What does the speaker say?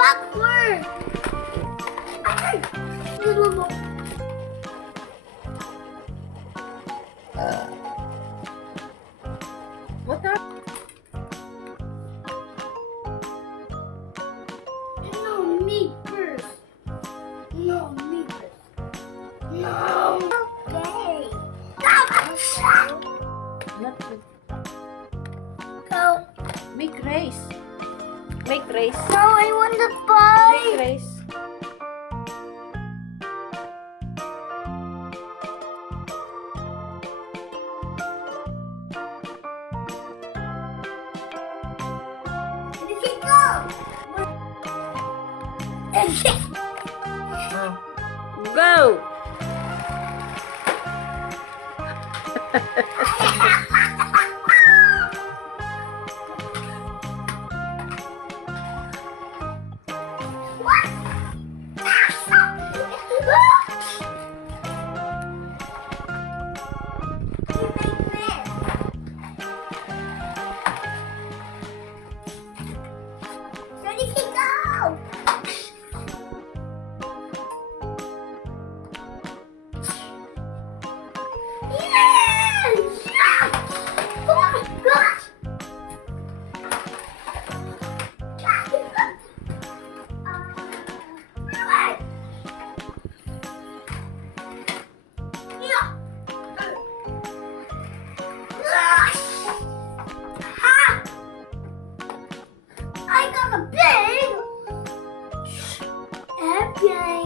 backward. What happened? No, me first. No, me first. No. Okay. Not good. Go. Make race. Make race. No, I want the bike. Make race. Go! I got a big. Okay.